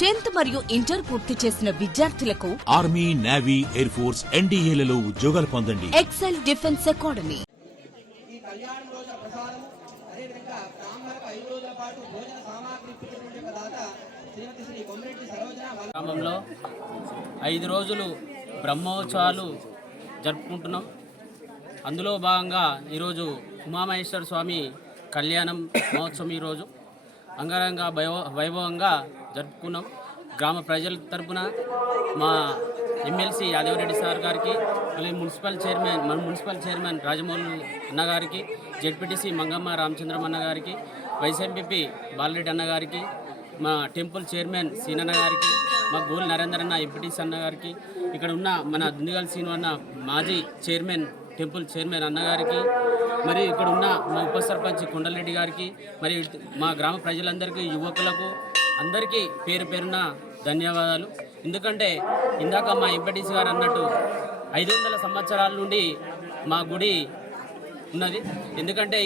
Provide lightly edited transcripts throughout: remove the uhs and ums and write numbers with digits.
10th మరియు inter పూర్తి చేసిన విద్యార్థులకు ఆర్మీ, నేవీ, ఎయిర్ ఫోర్స్, ఎన్డీఏలలో ఉద్యోగాలు పొందండి. Excel Defence Academy. ఈ కళ్యాణ రోజు ప్రసాదం అదేవిధంగా బ్రాహ్మణులకు 5 రోజుల పాటు భోజన సామాగ్రి ఇప్పించినటువంటి దాత శ్రీమతి శ్రీ కొమ్మిరెడ్డి సరోజన గ్రామంలో 5 రోజులు బ్రహ్మోత్సవాలు జరుపుకుంటున్నాం. అందులో భాగంగా ఈరోజు ఉమామహేశ్వర స్వామి కళ్యాణం మహోత్సవం ఈరోజు అంగరంగ వైభవంగా జరుపుకున్నాం. గ్రామ ప్రజల తరపున మా ఎమ్మెల్సీ యాదవరెడ్డి సార్ గారికి, మళ్ళీ మున్సిపల్ చైర్మన్ రాజమౌళి అన్న గారికి, జెడ్పీటీసీ మంగమ్మ రామచంద్రం అన్న గారికి, వైస్ ఎంపీపీ బాలరెడ్డి అన్న గారికి, మా టెంపుల్ చైర్మన్ సీనన్న గారికి, మా గోల్ నరేందర్ అన్న ఎంపీటీసీ అన్న గారికి, ఇక్కడ ఉన్న మన దుందిగల్ సీను అన్న మాజీ చైర్మన్ టెంపుల్ చైర్మన్ అన్నగారికి, మరి ఇక్కడ ఉన్న మా ఉప సర్పంచ్ కొండలరెడ్డి గారికి, మరి మా గ్రామ ప్రజలందరికీ, యువకులకు అందరికీ పేరు పేరున ధన్యవాదాలు. ఎందుకంటే ఇందాక మా ఎంపీటీసీ గారు అన్నట్టు 500 సంవత్సరాల నుండి మా గుడి ఉన్నది. ఎందుకంటే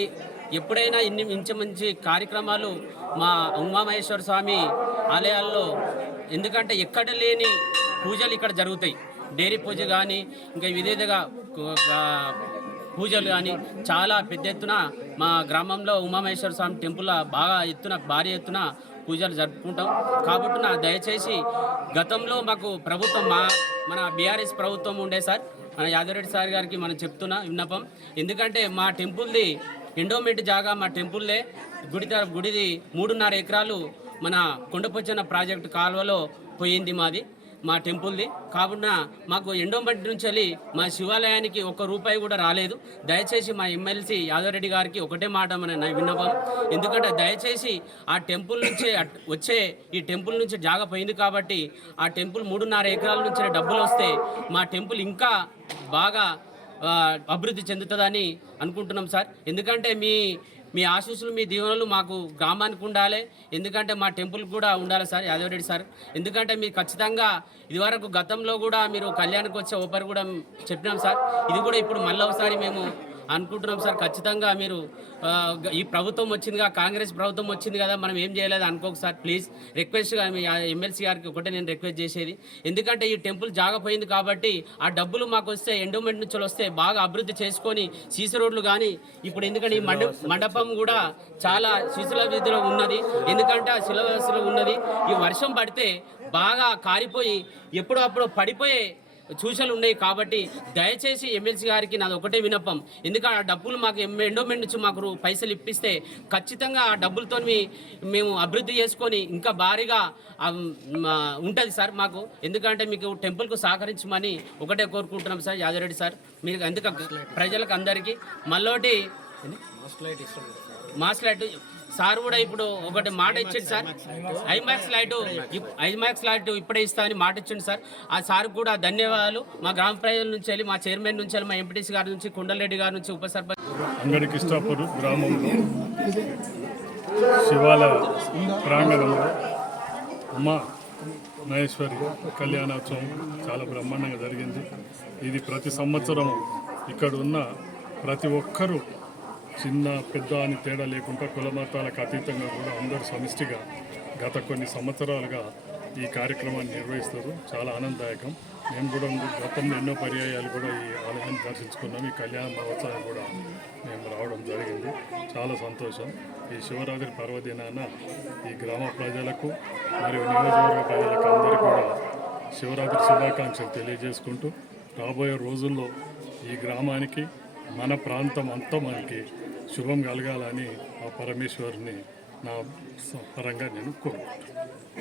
ఎప్పుడైనా ఇన్ని మంచి కార్యక్రమాలు మా ఉమామహేశ్వర స్వామి ఆలయాల్లో, ఎందుకంటే ఎక్కడ లేని పూజలు ఇక్కడ జరుగుతాయి. డైరీ పూజ కానీ ఇంకా వివిధగా పూజలు కానీ చాలా పెద్ద ఎత్తున మా గ్రామంలో ఉమామహేశ్వర స్వామి టెంపుల్ భారీ ఎత్తున పూజలు జరుపుకుంటాం. కాబట్టి దయచేసి గతంలో మాకు ప్రభుత్వం మన బీఆర్ఎస్ ప్రభుత్వం ఉండే సార్, మన యాదవరెడ్డి సార్ గారికి మనం చెప్తున్న విన్నపం. ఎందుకంటే మా టెంపుల్ది ఎండోమెంట్ జాగా మా టెంపుల్లే గుడిది 3.5 ఎకరాలు మన కొండపొచ్చన ప్రాజెక్టు కాలువలో పోయింది మా టెంపుల్ది. కాబట్టి మాకు ఎండోమెంట్ నుంచి వెళ్ళి మా శివాలయానికి 1 రూపాయి కూడా రాలేదు. దయచేసి మా ఎమ్మెల్సీ యాదవరెడ్డి గారికి ఒకటే మాట మన విన్నపం. ఎందుకంటే దయచేసి ఆ టెంపుల్ నుంచే వచ్చే ఈ టెంపుల్ నుంచి జాగా పోయింది కాబట్టి ఆ టెంపుల్ 3.5 ఎకరాల నుంచి డబ్బులు వస్తే మా టెంపుల్ ఇంకా బాగా అభివృద్ధి చెందుతుందని అనుకుంటున్నాం సార్. ఎందుకంటే మీ ఆశీస్సులు, మీ దీవెనలు మాకు గ్రామానికి ఉండాలి. ఎందుకంటే మా టెంపుల్ కూడా ఉండాలి సార్ యాదవరెడ్డి సార్. ఎందుకంటే మీరు ఖచ్చితంగా ఇదివరకు గతంలో కూడా మీరు కళ్యాణ్కి వచ్చే ఓపర్ కూడా చెప్పినాం సార్. ఇది కూడా ఇప్పుడు మళ్ళీ ఒకసారి మేము అనుకుంటున్నాం సార్. ఖచ్చితంగా మీరు ఈ ప్రభుత్వం వచ్చిందిగా, కాంగ్రెస్ ప్రభుత్వం వచ్చింది కదా, మనం ఏం చేయలేదు అనుకోక సార్. ప్లీజ్ రిక్వెస్ట్గా మీ ఎమ్మెల్సీ గారికి ఒకటే నేను రిక్వెస్ట్ చేసేది. ఎందుకంటే ఈ టెంపుల్ జాగపోయింది కాబట్టి ఆ డబ్బులు మాకు వస్తే ఎండోమెంట్ నుంచి వస్తే బాగా అభివృద్ధి చేసుకొని సీసీ రోడ్లు కానీ ఇప్పుడు ఎందుకంటే ఈ మండపం కూడా చాలా శిశుల వీధిలో ఉన్నది. ఎందుకంటే ఆ శిలవసలో ఉన్నది. ఈ వర్షం పడితే బాగా కారిపోయి ఎప్పుడో అప్పుడు పడిపోయే సూచనలు ఉన్నాయి. కాబట్టి దయచేసి ఎమ్మెల్సీ గారికి నాది ఒకటే విన్నపం. ఎందుకంటే ఆ డబ్బులు మాకు ఎండోమెంట్ నుంచి మాకు పైసలు ఇప్పిస్తే ఖచ్చితంగా ఆ డబ్బులతో మేము అభివృద్ధి చేసుకొని ఇంకా భారీగా ఉంటుంది సార్ మాకు. ఎందుకంటే మీకు టెంపుల్కు సహకరించమని ఒకటే కోరుకుంటున్నాం సార్ యాదవరెడ్డి సార్. మీరు ఎందుకు ప్రజలకు అందరికీ మళ్ళోటి మాస్ లైట్ సార్ కూడా ఇప్పుడు ఒకటి మాట ఇచ్చింది సార్. ఐమాక్స్ లైట్ ఇప్పుడే ఇస్తామని మాట ఇచ్చింది సార్. ఆ సార్ కూడా ధన్యవాదాలు. మా గ్రామ ప్రజల నుంచి వెళ్ళి, మా చైర్మన్ నుంచి వెళ్ళి, మా ఎంపీటీసీ గారి నుంచి, కొండలరెడ్డి గారి నుంచి, ఉప సర్పంచ్ అంగడికిష్టాపూర్ గ్రామంలో శివాలయ ప్రాంగణంలో ఉమా మహేశ్వరి కళ్యాణోత్సవం చాలా బ్రహ్మాండంగా జరిగింది. ఇది ప్రతి సంవత్సరం ఇక్కడ ఉన్న ప్రతి ఒక్కరూ చిన్న పెద్ద అని తేడా లేకుండా కులమతాలకు అతీతంగా కూడా అందరూ సమిష్టిగా గత కొన్ని సంవత్సరాలుగా ఈ కార్యక్రమాన్ని నిర్వహిస్తారు. చాలా ఆనందదాయకం. నేను కూడా గతంలో ఎన్నో పర్యాయాలు కూడా ఈ ఆలయాన్ని దర్శించుకున్నాం. ఈ కళ్యాణ మహోత్సవం కూడా మేము రావడం జరిగింది. చాలా సంతోషం. ఈ శివరాత్రి పర్వదినాన ఈ గ్రామ ప్రజలకు మరియు నియోజకవర్గ ప్రజలకు అందరికీ కూడా శివరాత్రి శుభాకాంక్షలు తెలియజేసుకుంటూ రాబోయే రోజుల్లో ఈ గ్రామానికి, మన ప్రాంతం అంతా మనకి శుభం కలగాలని ఆ పరమేశ్వరుని నా పరంగా నేను కోరుకుంటున్నాను.